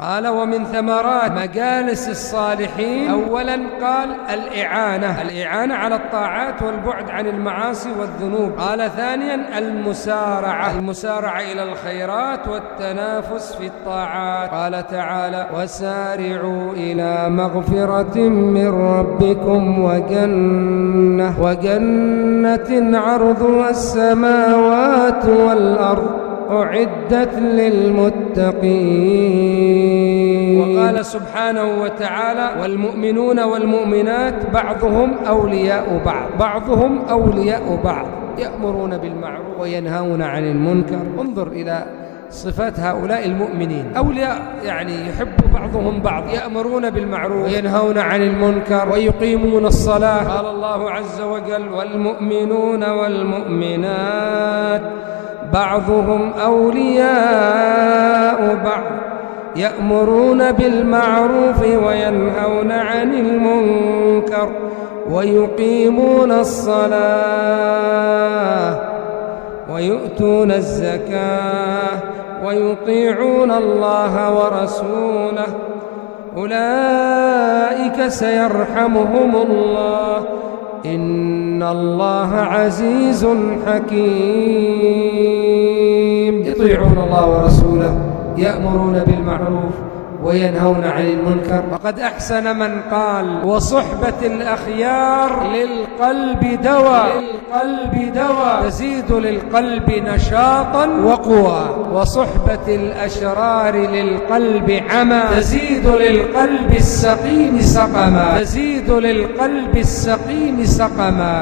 قال ومن ثمرات مجالس الصالحين أولا قال الإعانة على الطاعات والبعد عن المعاصي والذنوب. قال ثانيا المسارعة إلى الخيرات والتنافس في الطاعات. قال تعالى وسارعوا إلى مغفرة من ربكم وجنة عرضها السماوات والأرض أعدت للمتقين. وقال سبحانه وتعالى والمؤمنون والمؤمنات بعضهم أولياء بعض يأمرون بالمعروف وينهون عن المنكر. انظر إلى صفات هؤلاء المؤمنين، أولياء يعني يحب بعضهم بعض، يأمرون بالمعروف وينهون عن المنكر ويقيمون الصلاة. قال الله عز وجل والمؤمنون والمؤمنات بعضهم أولياء بعض يأمرون بالمعروف وينهون عن المنكر ويقيمون الصلاة ويؤتون الزكاة ويطيعون الله ورسوله أولئك سيرحمهم الله إن الله عزيز حكيم. يطيعون الله ورسوله، يأمرون بالمعروف وينهون عن المنكر. وقد أحسن من قال وصحبة الأخيار للقلب دواء تزيد للقلب نشاطا وقوى، وصحبة الأشرار للقلب عمى تزيد للقلب السقيم سقما.